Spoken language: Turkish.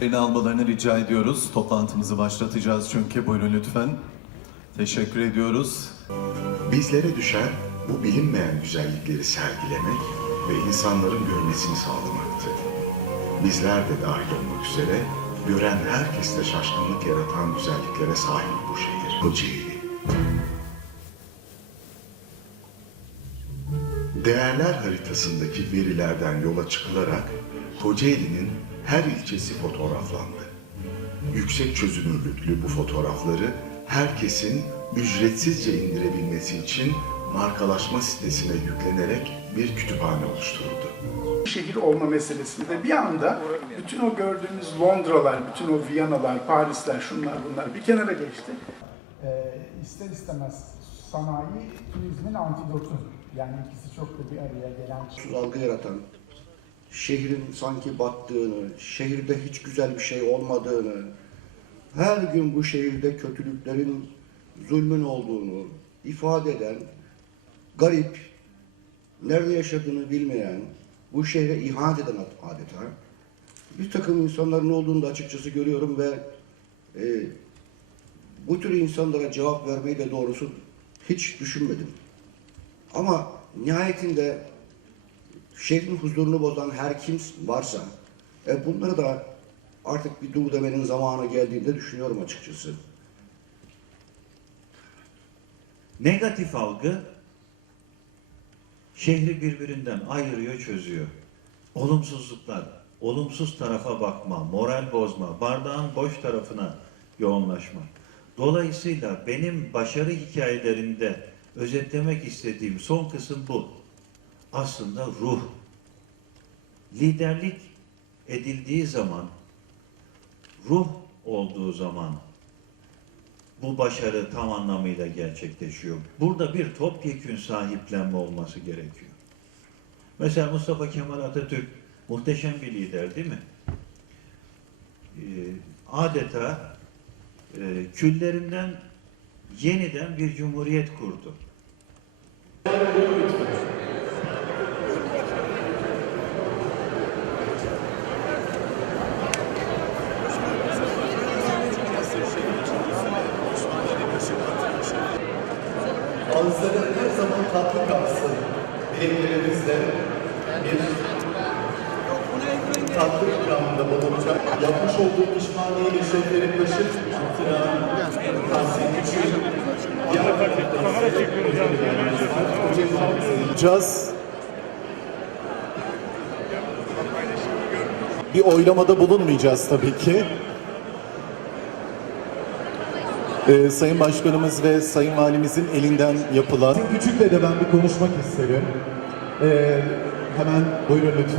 Yerini almalarını rica ediyoruz. Toplantımızı başlatacağız çünkü. Buyurun lütfen. Teşekkür ediyoruz. Bizlere düşen bu bilinmeyen güzellikleri sergilemek ve insanların görmesini sağlamaktı. Bizler de dahil olmak üzere gören herkeste şaşkınlık yaratan güzelliklere sahip bu şehir. Kocaeli. Değerler haritasındaki verilerden yola çıkılarak Kocaeli'nin her ilçesi fotoğraflandı. Yüksek çözünürlüklü bu fotoğrafları herkesin ücretsizce indirebilmesi için markalaşma sitesine yüklenerek bir kütüphane oluşturuldu. şehir olma meselesinde bir anda bütün o gördüğümüz Londralar, bütün o Viyanalar, Parisler, şunlar bunlar bir kenara geçti. e, ister istemez sanayi turizmin antidotu. Yani ikisi çok da bir araya gelen şey. algı yaratan, şehrin sanki battığını, şehirde hiç güzel bir şey olmadığını, her gün bu şehirde kötülüklerin, zulmün olduğunu ifade eden, garip, nerede yaşadığını bilmeyen, bu şehre ihanet eden adeta bir takım insanların olduğunu da açıkçası görüyorum ve e, bu tür insanlara cevap vermeyi de doğrusu hiç düşünmedim. Ama nihayetinde şehrin huzurunu bozan her kim varsa e, bunları da artık bir dur demenin zamanı geldiğinde düşünüyorum açıkçası. Negatif algı şehri birbirinden ayırıyor, çözüyor. Olumsuzluklar, olumsuz tarafa bakma, moral bozma, bardağın boş tarafına yoğunlaşma. Dolayısıyla benim başarı hikayelerinde özetlemek istediğim son kısım bu. Aslında ruh. Liderlik edildiği zaman, ruh olduğu zaman bu başarı tam anlamıyla gerçekleşiyor. Burada bir topyekün sahiplenme olması gerekiyor. Mesela Mustafa Kemal Atatürk muhteşem bir lider değil mi? Ee, adeta e, küllerinden yeniden bir cumhuriyet kurdu. Ağızları her zaman tatlı kalsın. Dileklerimizle bir tatlı ikramında bulunacak. Yapmış olduğu pişmaniyeyle şefleri Paşa, Caz bir oylamada bulunmayacağız tabii ki. Ee, Sayın Başkanımız ve Sayın Valimizin elinden yapılan... Küçük'le de ben bir konuşmak isterim. Ee, hemen buyurun lütfen.